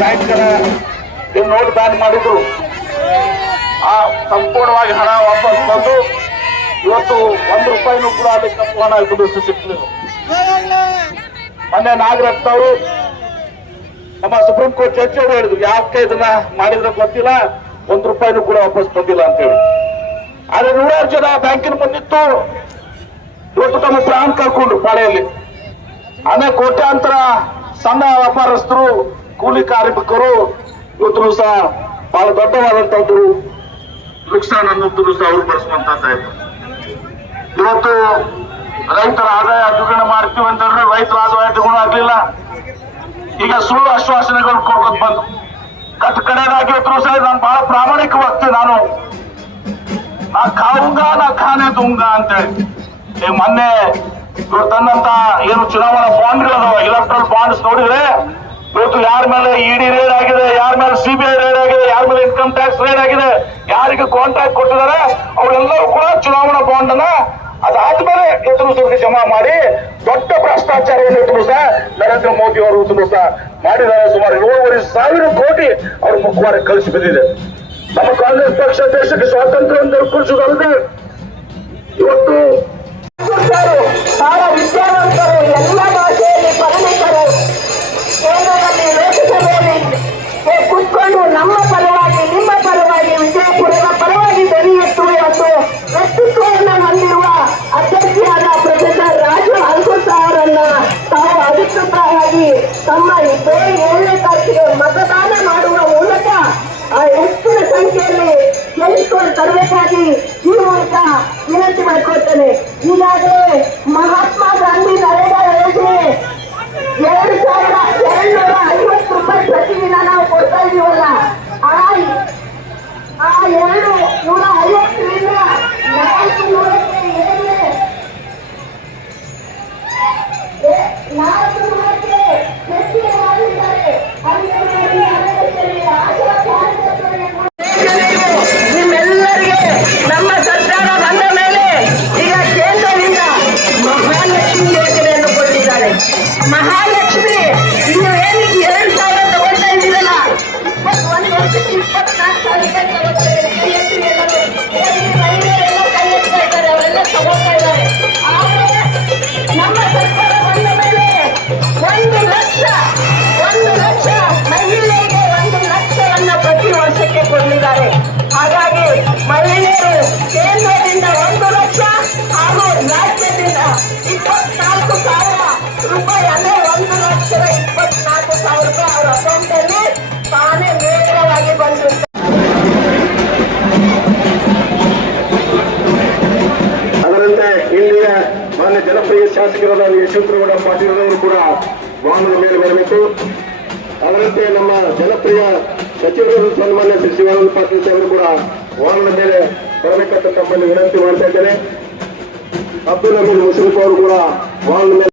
ಬ್ಯಾಂಕ್ನ note ban ಮಾಡಿದ್ರು ಆ ಸಂಪೂರ್ಣವಾಗಿ ಹಣ ವಾಪಸ್ ಬಂದು ಇವತ್ತು ಒಂದು ರೂಪಾಯಿನೂ ಕೂಡ ಅದಕ್ಕೆ ಹಣ ಕುದಿಸಿ ಸಿಕ್ಕಲಿಲ್ಲ ಮೊನ್ನೆ ನಾಗರತ್ನ ಅವರು ನಮ್ಮ ಸುಪ್ರೀಂ ಕೋರ್ಟ್ ಜಡ್ಜಿ ಅವರು ಹೇಳಿದ್ರು, ಯಾಕೆ ಇದನ್ನ ಮಾಡಿದ್ರೆ ಗೊತ್ತಿಲ್ಲ, ಒಂದು ರೂಪಾಯಿನೂ ಕೂಡ ವಾಪಸ್ ಬಂದಿಲ್ಲ ಅಂತ ಹೇಳಿ. ಆದ್ರೆ ನೂರಾರು ಜನ ಬ್ಯಾಂಕಿನ ಬಂದಿತ್ತು ಇವತ್ತು ತಮ್ಮ ಪ್ರಾಣ ಕಳ್ಕೊಂಡ್ರು ಪಾಳೆಯಲ್ಲಿ. ಆಮೇಲೆ ಕೋಟ್ಯಾಂತರ ಸಣ್ಣ ವ್ಯಾಪಾರಸ್ಥರು, ಕೂಲಿ ಕಾರ್ಮಿಕರು ಇವತ್ತು ಸಹ ಬಹಳ ದೊಡ್ಡವಾದಂತದ್ದು ನುಕ್ಸಾನ್ ಅನ್ನೋದು ಸಹ ಅವರು ಭರಿಸುವಂತದ್ದಾಯ್ತು ಇವತ್ತು ರೈತರ ಆದಾಯ ದ್ವಿಗುಣ ಮಾಡ್ತೀವಿ ಅಂತಂದ್ರೆ ರೈತರ ಆದಾಯ ದ್ವಿಗುಣ ಆಗ್ಲಿಲ್ಲ. ಈಗ ಸುಳ್ಳು ಆಶ್ವಾಸನೆಗಳು ಕೊಡ್ಕೊತ್ ಬಂದು ಕಟ್ ಕಡೆಯದಾಗಿ ಇವತ್ತು ಸಹ ನಾನು ಬಹಳ ಪ್ರಾಮಾಣಿಕ ವ್ಯಕ್ತಿ ನಾನು. ನಾ ಖಾವುಂಗ, ನಾ ಖಾನೆ ತುಂಗ ಅಂತೇಳಿ ಮೊನ್ನೆ ಇವ್ರು ತನ್ನಂತ ಏನು ಚುನಾವಣಾ ಬಾಂಡ್ಗಳು ಇಲೆಕ್ಟ್ರಲ್ ಬಾಂಡ್ಸ್ ನೋಡಿದ್ರೆ ಇವತ್ತು ಯಾರ ಮೇಲೆ ಇಡಿ ರೇಡ್ ಆಗಿದೆ, ಯಾರ ಮೇಲೆ ಸಿಬಿಐ ರೇಡ್ ಆಗಿದೆ, ಯಾರ ಮೇಲೆ ಇನ್ಕಮ್ ಟ್ಯಾಕ್ಸ್ ರೇಡ್ ಆಗಿದೆ, ಯಾರಿಗೆ ಕಾಂಟ್ರಾಕ್ಟ್ ಕೊಟ್ಟಿದ್ದಾರೆ, ಅವರೆಲ್ಲರೂ ಕೂಡ ಚುನಾವಣಾ ಬಾಂಡ್ ಅನ್ನ ಅದಾದ್ಮೇಲೆ ಸಹ ಜಮಾ ಮಾಡಿ ದೊಡ್ಡ ಭ್ರಷ್ಟಾಚಾರವನ್ನು ಎತ್ತರು ಸಹ ನರೇಂದ್ರ ಮೋದಿ ಅವರು ಸಹ ಮಾಡಿದ್ದಾರೆ. ಸುಮಾರು ಏಳುವರೆ ಸಾವಿರ ಕೋಟಿ ಅವ್ರ ಮುಖವಾರ ಕಳಿಸಿ ಬಿದ್ದಿದೆ ನಮ್ಮ ಕಾಂಗ್ರೆಸ್ ಪಕ್ಷ ದೇಶಕ್ಕೆ ಸ್ವಾತಂತ್ರ್ಯವನ್ನು ದೊರಕಿಸುವುದಲ್ಲದೆ ಇವತ್ತು ಬಹಳ ವಿದ್ಯಾವಂತರು, ಎಲ್ಲ ಭಾಷೆಯಲ್ಲಿ ಪರಿಣಿತರು. ಕೇಂದ್ರದಲ್ಲಿ ಲೋಕಸಭೆಯಲ್ಲಿ ಕುತ್ಕೊಂಡು ನಮ್ಮ ಪರವಾಗಿ, ನಿಮ್ಮ ಪರವಾಗಿ ವಿಜಯಪುರದ ಪರವಾಗಿ ಎತ್ತುವ ಒಂದು ವ್ಯಕ್ತಿತ್ವವನ್ನು ಹೊಂದಿರುವ ಅಧ್ಯಕ್ಷರಾದ ಪ್ರೊಫೆಸರ್ ರಾಜು ಅಲ್ಕುಸ್ ಅವರನ್ನ ತಾವು ಅಧಿಕೃತರಾಗಿ ತಮ್ಮ ಮೇ ಏಳನೇ ತಾರೀಕಿಗೆ ಮತದಾನ ಮಾಡುವ ಮೂಲಕ ಹೆಚ್ಚಿನ ಸಂಖ್ಯೆಯಲ್ಲಿ ಗೆಲ್ಲಿಸಿಕೊಂಡು ತರಬೇಕಾಗಿ ಈ ಮೂಲಕ ವಿನಂತಿ ಮಾಡಿಕೊಳ್ತೇನೆ. ಈಗಾಗಲೇ ಮಹಾತ್ಮ ಗಾಂಧಿ ನರೇಗಾ ಯೋಜನೆ ಅಕೌಂಟಲ್ಲಿ ತಾನೇ ನೇರವಾಗಿ ಬಂದಿರ್ತಾರೆ ಅದರಂತೆ ಇಲ್ಲಿಯ ಮಾನ್ಯ ಜನಪ್ರಿಯ ಶಾಸಕರಾದ ಯಶವಂತರಗೌಡ ಪಾಟೀಲ್ ಅವರು ಕೂಡ ವಾಹನದ ಮೇಲೆ ಬರಬೇಕು. ಅದರಂತೆ ನಮ್ಮ ಜನಪ್ರಿಯ ಸಚಿವರು ಸನ್ಮಾನ್ಯ ಶ್ರೀ ಶಿವಾನಂದ ಪಾಟೀಲ್ ಅವರು ಕೂಡ ವಾಹನದ ಮೇಲೆ ಬರಬೇಕಂತ ತಮ್ಮಲ್ಲಿ ವಿನಂತಿ ಮಾಡ್ತಾ ಇದ್ದೇನೆ. ಅಬ್ದುಲ್ ಹಮೀದ್ ಮುಷರಫ್ ಅವರು ಕೂಡ ವಾಹನದ